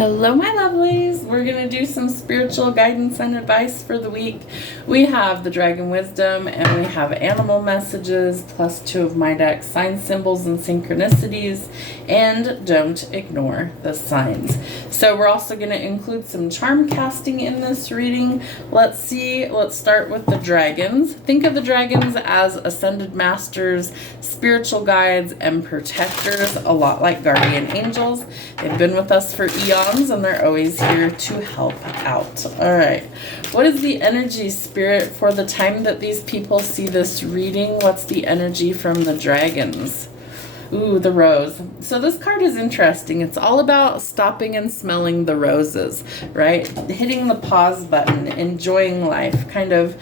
Hello, my lovelies. We're going to do some spiritual guidance and advice for the week. We have the Dragon Wisdom and we have animal messages plus 2 of my decks, signs, symbols, and synchronicities, and don't ignore the signs. So we're also going to include some charm casting in this reading. Let's start with the dragons. Think of the dragons as ascended masters, spiritual guides, and protectors, a lot like guardian angels. They've been with us for eons, and they're always here to help out. All right. What is the energy, Spirit, for the time that these people see this reading? What's the energy from the dragons? Ooh, the rose. So this card is interesting. It's all about stopping and smelling the roses, right? Hitting the pause button, enjoying life, kind of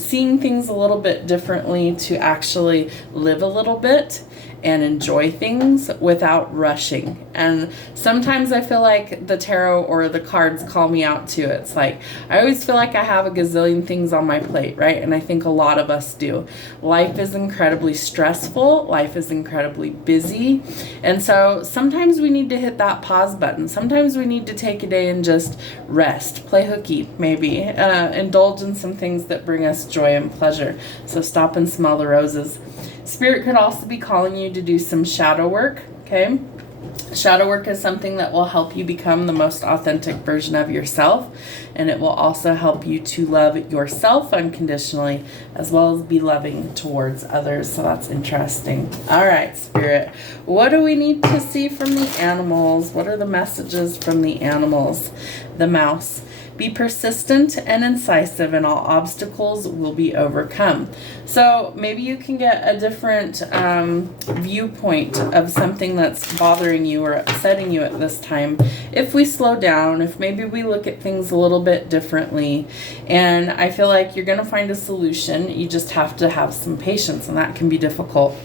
seeing things a little bit differently to actually live a little bit and enjoy things without rushing. And sometimes I feel like the tarot or the cards call me out to it. It's like, I always feel like I have a gazillion things on my plate, right? And I think a lot of us do. Life is incredibly stressful. Life is incredibly busy. And so sometimes we need to hit that pause button. Sometimes we need to take a day and just rest, play hooky, maybe, indulge in some things that bring us joy and pleasure. So stop and smell the roses. Spirit could also be calling you to do some shadow work, okay? Shadow work is something that will help you become the most authentic version of yourself, and it will also help you to love yourself unconditionally as well as be loving towards others. So that's interesting. All right, Spirit, what do we need to see from the animals? What are the messages from the animals? The mouse. Be persistent and incisive, and all obstacles will be overcome. So maybe you can get a different viewpoint of something that's bothering you or upsetting you at this time. If we slow down, if maybe we look at things a little bit differently, and I feel like you're going to find a solution. You just have to have some patience, and that can be difficult.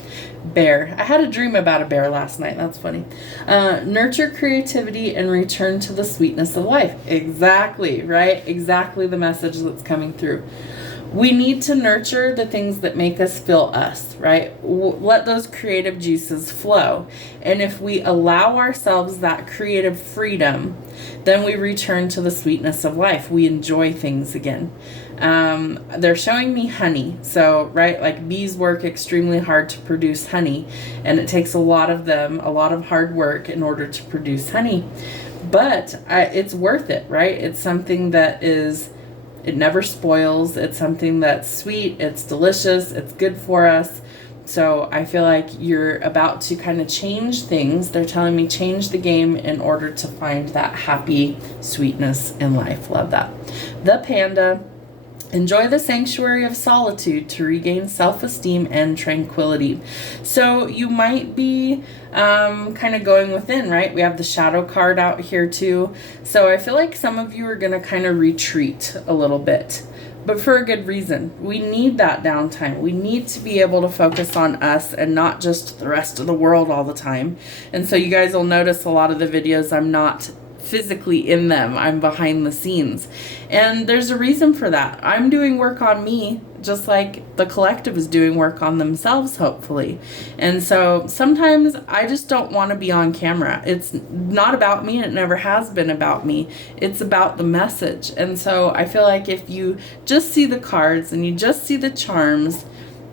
Bear. I had a dream about a bear last night. That's funny. Nurture creativity and return to the sweetness of life. Exactly, right? Exactly the message that's coming through. We need to nurture the things that make us feel us, right? Let those creative juices flow. And if we allow ourselves that creative freedom, then we return to the sweetness of life. We enjoy things again. They're showing me honey. So, right, like bees work extremely hard to produce honey, and it takes a lot of them, a lot of hard work in order to produce honey. But it's worth it, right? It's something that it never spoils. It's something that's sweet. It's delicious. It's good for us. So I feel like you're about to kind of change things. They're telling me change the game in order to find that happy sweetness in life. Love that. The panda. Enjoy the sanctuary of solitude to regain self-esteem and tranquility. So you might be kind of going within, right? We have the shadow card out here too. So I feel like some of you are going to kind of retreat a little bit, but for a good reason. We need that downtime. We need to be able to focus on us and not just the rest of the world all the time. And so you guys will notice a lot of the videos I'm not physically in them. I'm behind the scenes. And there's a reason for that. I'm doing work on me, just like the collective is doing work on themselves, hopefully. And so sometimes I just don't want to be on camera. It's not about me, and it never has been about me. It's about the message. And so I feel like if you just see the cards and you just see the charms,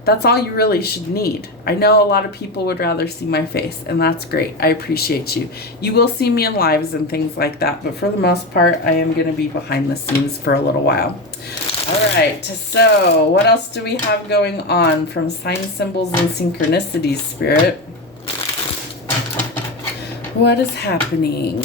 that's all you really should need. I know a lot of people would rather see my face, and that's great. I appreciate you. You will see me in lives and things like that, but for the most part, I am going to be behind the scenes for a little while. All right, so what else do we have going on from signs, symbols, and synchronicities, Spirit? What is happening?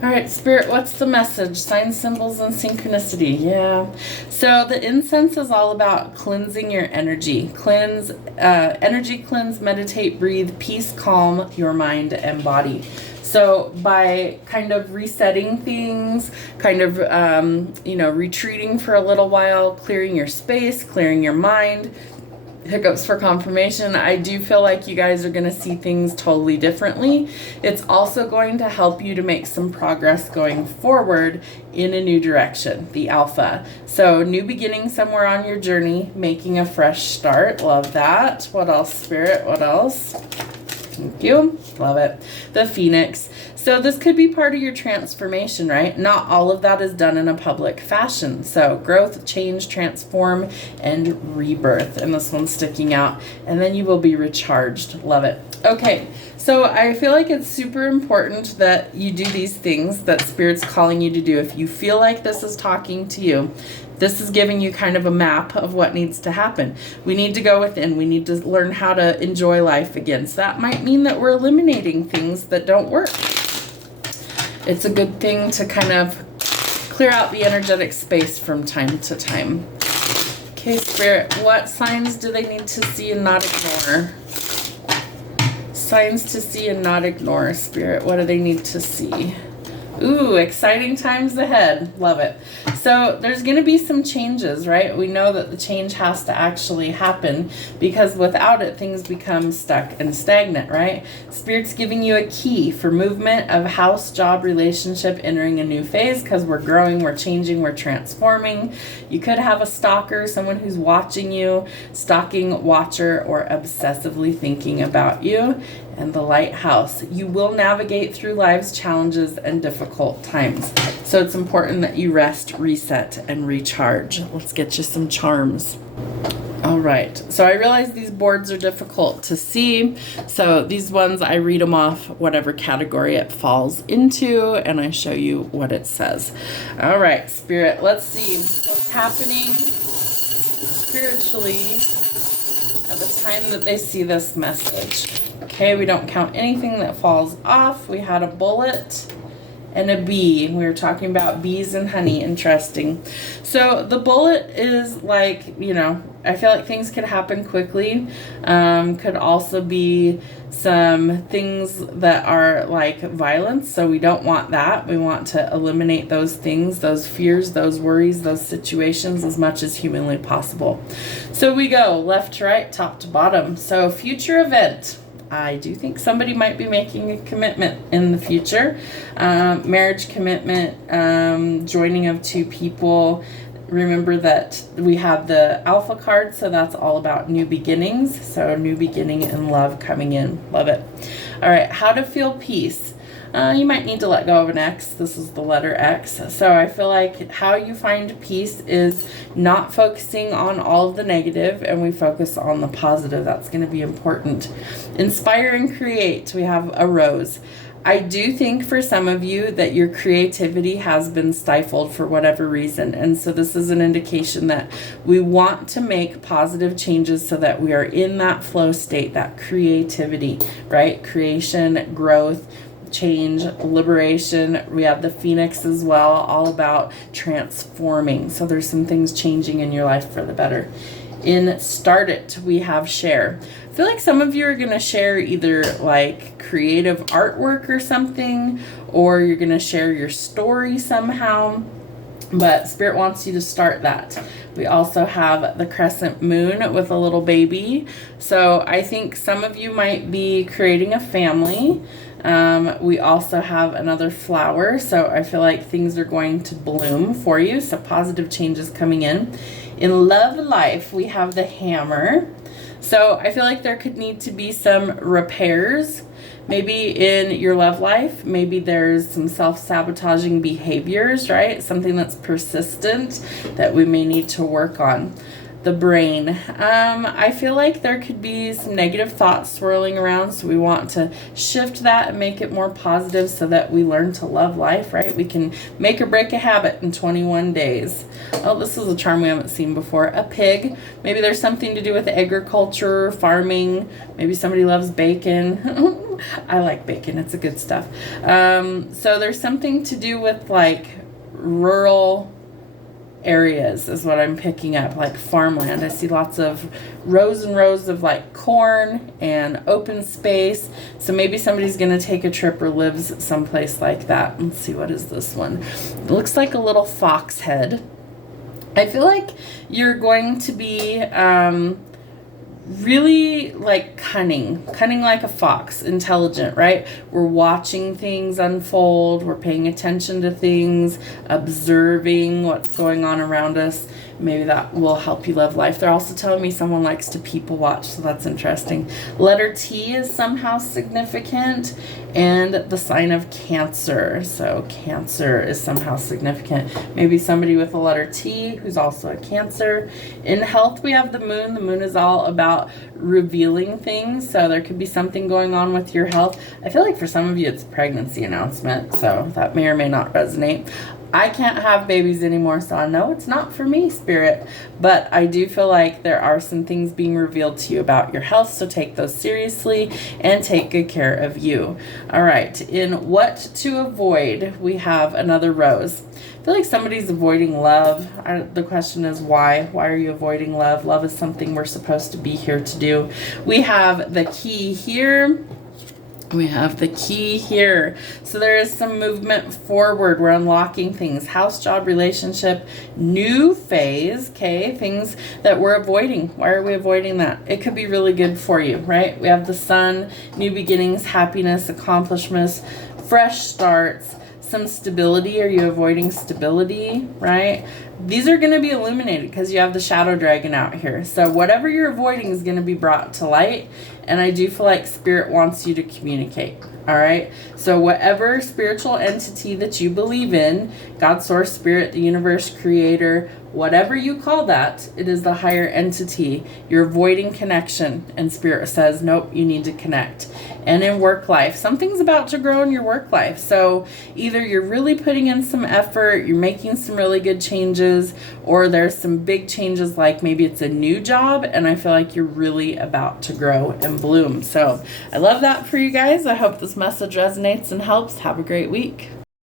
All right, Spirit, what's the message? Signs, symbols, and synchronicity. Yeah. So the incense is all about cleansing your energy. Energy cleanse, meditate, breathe, peace, calm your mind and body. So by kind of resetting things, kind of, retreating for a little while, clearing your space, clearing your mind, hiccups for confirmation. I do feel like you guys are going to see things totally differently. It's also going to help you to make some progress going forward in a new direction, the Alpha. So new beginning somewhere on your journey, making a fresh start. Love that. What else, Spirit? What else? Thank you. Love it. The Phoenix. So this could be part of your transformation, right? Not all of that is done in a public fashion. So growth, change, transform, and rebirth. And this one's sticking out. And then you will be recharged. Love it. Okay. So I feel like it's super important that you do these things that Spirit's calling you to do. If you feel like this is talking to you, this is giving you kind of a map of what needs to happen. We need to go within. We need to learn how to enjoy life again. So that might mean that we're eliminating things that don't work. It's a good thing to kind of clear out the energetic space from time to time. Okay, Spirit, what signs do they need to see and not ignore? Signs to see and not ignore, Spirit. What do they need to see? Ooh, exciting times ahead. Love it. So there's going to be some changes, right? We know that the change has to actually happen because without it, things become stuck and stagnant, right? Spirit's giving you a key for movement of house, job, relationship, entering a new phase because we're growing, we're changing, we're transforming. You could have a stalker, someone who's watching you, stalking, watcher, or obsessively thinking about you. And the Lighthouse. You will navigate through life's challenges and difficult times. So it's important that you rest, reset, and recharge. Let's get you some charms. All right. So I realize these boards are difficult to see. So these ones, I read them off whatever category it falls into, and I show you what it says. All right, Spirit, let's see what's happening spiritually at the time that they see this message. Okay, we don't count anything that falls off. We had a bullet and a bee. We were talking about bees and honey. Interesting. So the bullet is like, you know, I feel like things could happen quickly. Could also be some things that are like violence. So we don't want that. We want to eliminate those things, those fears, those worries, those situations as much as humanly possible. So we go left to right, top to bottom. So future event. I do think somebody might be making a commitment in the future. Marriage commitment, joining of two people. Remember that we have the Alpha card, so that's all about new beginnings. So new beginning and love coming in. Love it. All right, how to feel peace. You might need to let go of an X. This is the letter X. So I feel like how you find peace is not focusing on all of the negative, and we focus on the positive. That's going to be important. Inspire and create. We have a rose. I do think for some of you that your creativity has been stifled for whatever reason. And so this is an indication that we want to make positive changes so that we are in that flow state, that creativity, right? Creation, growth, change, liberation. We have the Phoenix as well, all about transforming. So there's some things changing in your life for the better. In Start It, we have share. I feel like some of you are going to share either like creative artwork or something, or you're going to share your story somehow. But Spirit wants you to start that. We also have the crescent moon with a little baby. So I think some of you might be creating a family. We also have another flower. So I feel like things are going to bloom for you. So positive changes coming in. In love life, we have the hammer. So I feel like there could need to be some repairs. Maybe in your love life, maybe there's some self-sabotaging behaviors, right? Something that's persistent that we may need to work on. The brain. I feel like there could be some negative thoughts swirling around, so we want to shift that and make it more positive so that we learn to love life, right? We can make or break a habit in 21 days. Oh, this is a charm we haven't seen before. A pig. Maybe there's something to do with agriculture, farming. Maybe somebody loves bacon. I like bacon. It's a good stuff. So there's something to do with like rural areas is what I'm picking up, like farmland. I see lots of rows and rows of like corn and open space. So maybe somebody's going to take a trip or lives someplace like that. Let's see, what is this one? It looks like a little fox head. I feel like you're going to be really like cunning like a fox, intelligent, right? We're watching things unfold, we're paying attention to things, observing what's going on around us. Maybe that will help you love life. They're also telling me someone likes to people watch, so that's interesting. Letter T is somehow significant, and the sign of Cancer. So Cancer is somehow significant. Maybe somebody with a letter T who's also a Cancer. In health, we have the moon. The moon is all about revealing things, so there could be something going on with your health. I feel like for some of you it's a pregnancy announcement, so that may or may not resonate. I can't have babies anymore, so I know it's not for me, Spirit. But I do feel like there are some things being revealed to you about your health, so take those seriously and take good care of you. All right, in what to avoid, we have another rose. I feel like somebody's avoiding love. The question is why? Why are you avoiding love? Love is something we're supposed to be here to do. We have the key here. We have the key here. So there is some movement forward. We're unlocking things. House, job, relationship, new phase. Okay, things that we're avoiding. Why are we avoiding that? It could be really good for you, right? We have the sun, new beginnings, happiness, accomplishments, fresh starts, some stability. Are you avoiding stability, right? These are going to be illuminated because you have the shadow dragon out here. So whatever you're avoiding is going to be brought to light. And I do feel like Spirit wants you to communicate. All right. So whatever spiritual entity that you believe in, God, source, spirit, the universe, creator, whatever you call that, it is the higher entity. You're avoiding connection. And Spirit says, nope, you need to connect. And in work life, something's about to grow in your work life. So either you're really putting in some effort, you're making some really good changes, or there's some big changes, like maybe it's a new job, and I feel like you're really about to grow and bloom. So I love that for you guys. I hope this message resonates and helps. Have a great week.